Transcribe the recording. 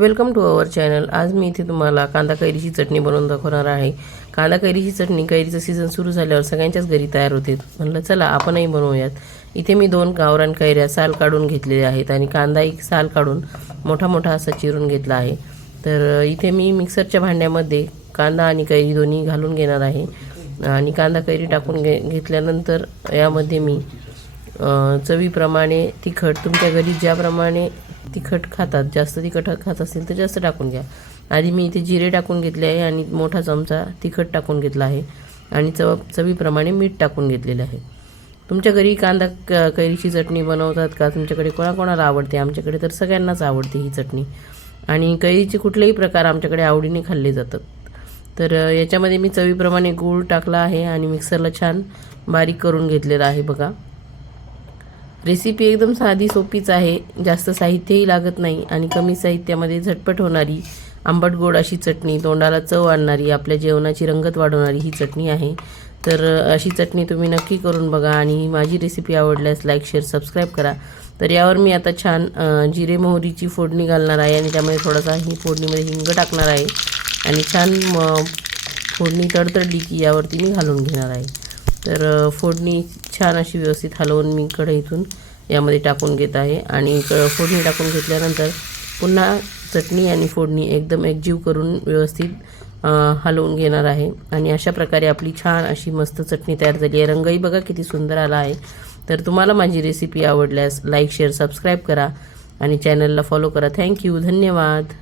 Welcome to our channel आज मी इथे तुम्हाला कांदा कैरीची चटणी बनवून दाखवणार आहे. कांदा कैरीची चटणी कैरीचं सीझन सुरू झाल्यावर सगळ्यांच्याच घरी तयार होते. म्हणलं चला आपणही बनवूयात. इथे मी दोन गावरान कैऱ्या साल काढून घेतलेल्या आहेत आणि कांदा एक साल काढून मोठा मोठा असा चिरून घेतला आहे. तर इथे मी मिक्सरच्या भांड्यामध्ये कांदा आणि कैरी दोन्ही घालून घेणार आहे. आणि कांदा कैरी टाकून घे घेतल्यानंतर यामध्ये मी चवीप्रमाणे तिखट तुमच्या घरी ज्याप्रमाणे तिखट खातात जास्त तिखट खात असतील तर जास्त टाकून घ्या. आधी मी इथे जिरे टाकून घेतले आहे आणि मोठा चमचा तिखट टाकून घेतला आहे आणि चव चवीप्रमाणे मीठ टाकून घेतलेलं आहे. तुमच्या घरी कांदा क कैरीची चटणी बनवतात का? तुमच्याकडे कोणाकोणाला आवडते? आमच्याकडे तर सगळ्यांनाच आवडते ही चटणी. आणि कैरीचे कुठलेही प्रकार आमच्याकडे आवडीने खाल्ले जातात. तर याच्यामध्ये मी चवीप्रमाणे गूळ टाकला आहे आणि मिक्सरला छान बारीक करून घेतलेला आहे बघा. रेसिपी एकदम साधी सोपीच आहे. जास्त साहित्यही लागत नाही आणि कमी साहित्यामध्ये झटपट होणारी आंबट गोड अशी चटणी तोंडाला चव आणणारी आपल्या जेवणाची रंगत वाढवणारी ही चटणी आहे. तर अशी चटणी तुम्ही नक्की करून बघा आणि माझी रेसिपी आवडल्यास लाईक शेअर सबस्क्राईब करा. तर यावर मी आता छान जिरे मोहरीची फोडणी घालणार आहे आणि त्यामध्ये थोडासा ही फोडणीमध्ये हिंग टाकणार आहे. आणि छान फोडणी तडतडली की यावरती मी घालून घेणार आहे. तर फोडणी छान अशी व्यवस्थित हलवून मी कढईतून यामध्ये टाकून घेत आहे. आणि क फोडणी टाकून घेतल्यानंतर पुन्हा चटणी आणि फोडणी एकदम एकजीव करून व्यवस्थित हलवून घेणार आहे. आणि अशा प्रकारे आपली छान अशी मस्त चटणी तयार झाली आहे. रंगही बघा किती सुंदर आला आहे. तर तुम्हाला माझी रेसिपी आवडल्यास लाईक शेअर सबस्क्राईब करा आणि चॅनलला फॉलो करा. थँक्यू धन्यवाद.